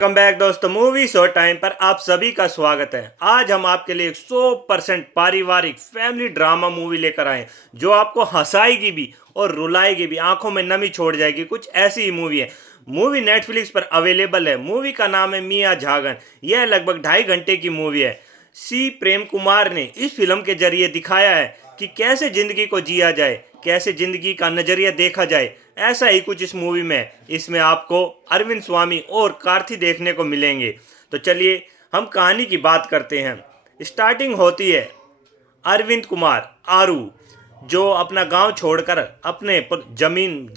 Welcome back दोस्तों, movie show time पर आप सभी का स्वागत है। आज हम आपके लिए 100% पारिवारिक फैमिली ड्रामा मूवी लेकर आए हैं जो आपको हंसाएगी भी और रुलाएगी भी, आंखों में नमी छोड़ जाएगी। कुछ ऐसी ही मूवी है। मूवी नेटफ्लिक्स पर अवेलेबल है। मूवी का नाम है मियां झागन। यह लगभग 2.5 घंटे की मूवी है। सी प्रेम कुमार ने इस फिल्म के जरिए दिखाया है कि कैसे जिंदगी को जिया जाए, कैसे जिंदगी का नजरिया देखा जाए। ऐसा ही कुछ इस मूवी में है। इसमें आपको अरविंद स्वामी और कार्ति देखने को मिलेंगे। तो चलिए हम कहानी की बात करते हैं। स्टार्टिंग होती है अरविंद कुमार आरू, जो अपना गांव छोड़कर अपने जमीन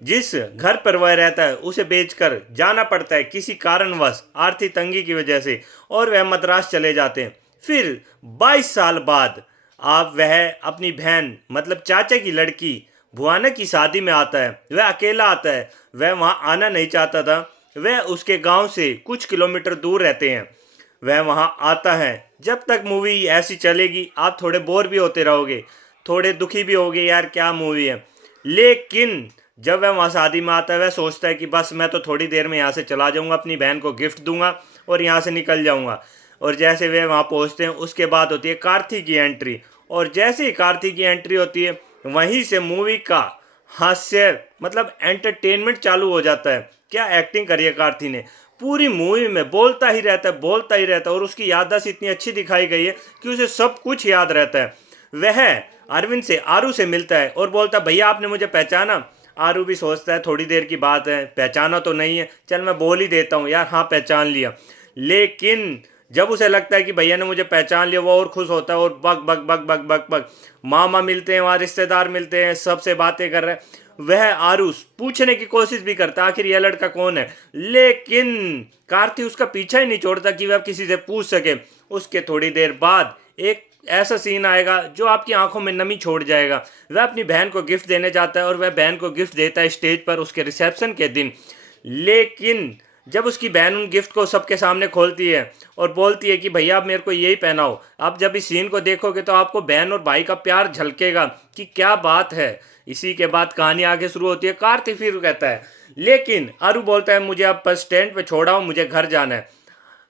जिस घर पर वह रहता है उसे बेचकर जाना पड़ता है किसी कारणवश, आर्थिक तंगी की वजह से, और वह मद्रास चले जाते हैं। फिर 22 साल बाद वह अपनी बहन मतलब चाचा की लड़की भुआना की शादी में आता है। वह अकेला आता है। वह वहाँ आना नहीं चाहता था। वह उसके गांव से कुछ किलोमीटर दूर रहते हैं। वह वहाँ आता है। जब तक मूवी ऐसी चलेगी आप थोड़े बोर भी होते रहोगे, थोड़े दुखी भी होगे, यार क्या मूवी है। लेकिन जब वह वहाँ शादी में आता है वह सोचता है कि बस मैं तो थोड़ी देर में यहाँ से चला जाऊँगा, अपनी बहन को गिफ्ट दूंगा और यहाँ से निकल जाऊँगा। और जैसे वे वहाँ पहुँचते हैं उसके बाद होती है कार्तिक की एंट्री। और जैसे ही कार्तिक की एंट्री होती है वहीं से मूवी का हास्य मतलब एंटरटेनमेंट चालू हो जाता है। क्या एक्टिंग करी है कार्तिक ने। पूरी मूवी में बोलता ही रहता है, बोलता ही रहता है, और उसकी याददाश्त इतनी अच्छी दिखाई गई है कि उसे सब कुछ याद रहता है। वह अरविंद से आरू से मिलता है और बोलता है भैया आपने मुझे पहचाना। आरू भी सोचता है थोड़ी देर की बात है, पहचाना तो नहीं है, चल मैं बोल ही देता हूँ यार, हाँ पहचान लिया। लेकिन जब उसे लगता है कि भैया ने मुझे पहचान लिया वो और खुश होता है और बग बग बग बग बग बग मामा मिलते हैं, वहाँ रिश्तेदार मिलते हैं, सबसे बातें कर रहे हैं। वह आरू पूछने की कोशिश भी करता है आखिर यह लड़का कौन है, लेकिन कार्तिक उसका पीछा ही नहीं छोड़ता कि वह किसी से पूछ सके। उसके थोड़ी देर बाद एक ऐसा सीन आएगा जो आपकी आंखों में नमी छोड़ जाएगा। वह अपनी बहन को गिफ्ट देने जाता है और वह बहन को गिफ्ट देता है स्टेज पर उसके रिसेप्शन के दिन। लेकिन जब उसकी बहन उन गिफ्ट को सबके सामने खोलती है और बोलती है कि भैया आप मेरे को यही पहनाओ, आप जब इस सीन को देखोगे तो आपको बहन और भाई का प्यार झलकेगा कि क्या बात है। इसी के बाद कहानी आगे शुरू होती है। कार्तिक फिर कहता है, लेकिन आरू बोलता है मुझे अब बस स्टैंड पे छोड़ाओ, मुझे घर जाना है।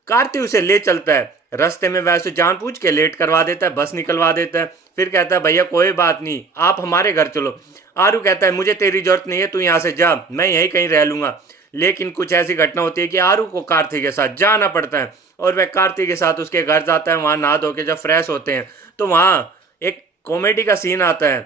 कार्तिक उसे ले चलता है। रास्ते में वैसे जानबूझ के लेट करवा देता है, बस निकलवा देता है। फिर कहता है भैया कोई बात नहीं, आप हमारे घर चलो। आरू कहता है मुझे तेरी जरूरत नहीं है, तू यहाँ से जा, मैं यहीं कहीं रह लूंगा। लेकिन कुछ ऐसी घटना होती है कि आरू को कार्तिक के साथ जाना पड़ता है और वह कार्तिक के साथ उसके घर जाता है। वहाँ नहा धो के जब फ्रेश होते हैं तो वहाँ एक कॉमेडी का सीन आता है।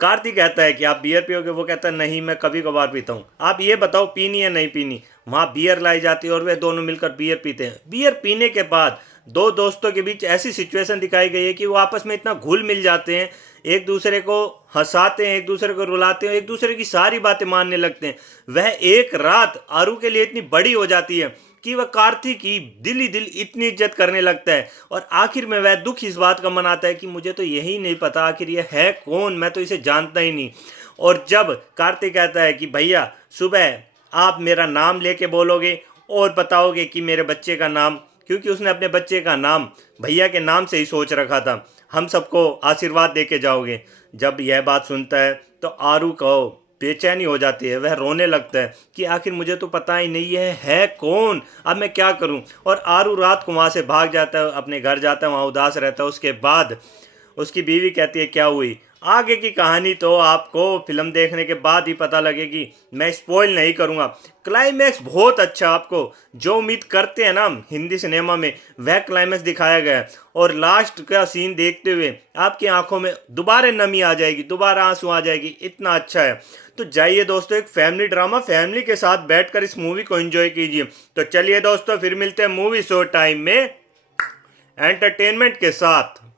कार्तिक कहता है कि आप बियर पियोगे, वो कहता है नहीं मैं कभी कभार पीता हूँ, आप ये बताओ पीनी है नहीं पीनी। वहाँ बियर लाई जाती है और वे दोनों मिलकर बियर पीते हैं। बियर पीने के बाद दो दोस्तों के बीच ऐसी सिचुएशन दिखाई गई है कि वो आपस में इतना घुल मिल जाते हैं, एक दूसरे को हंसाते हैं, एक दूसरे को रुलाते हैं, एक दूसरे की सारी बातें मानने लगते हैं। वह एक रात आरू के लिए इतनी बड़ी हो जाती है कि वह कार्तिक की दिल ही दिल इतनी इज्जत करने लगता है। और आखिर में वह दुख इस बात का मनाता है कि मुझे तो यही नहीं पता आखिर यह है कौन, मैं तो इसे जानता ही नहीं। और जब कार्तिक कहता है कि भैया सुबह आप मेरा नाम लेके बोलोगे और बताओगे कि मेरे बच्चे का नाम, क्योंकि उसने अपने बच्चे का नाम भैया के नाम से ही सोच रखा था, हम सबको आशीर्वाद दे के जाओगे। जब यह बात सुनता है तो आरू को बेचैनी हो जाती है, वह रोने लगता है कि आखिर मुझे तो पता ही नहीं है कौन, अब मैं क्या करूं। और आरू रात को वहाँ से भाग जाता है, अपने घर जाता है, वहाँ उदास रहता है। उसके बाद उसकी बीवी कहती है क्या हुई। आगे की कहानी तो आपको फिल्म देखने के बाद ही पता लगेगी, मैं स्पॉइल नहीं करूंगा। क्लाइमैक्स बहुत अच्छा, आपको जो उम्मीद करते हैं ना हिंदी सिनेमा में वह क्लाइमैक्स दिखाया गया है। और लास्ट का सीन देखते हुए आपकी आंखों में दोबारा नमी आ जाएगी, दोबारा आंसू आ जाएगी, इतना अच्छा है। तो जाइए दोस्तों, एक फैमिली ड्रामा फैमिली के साथ बैठकर इस मूवी को एंजॉय कीजिए। तो चलिए दोस्तों, फिर मिलते हैं मूवी शो टाइम में एंटरटेनमेंट के साथ।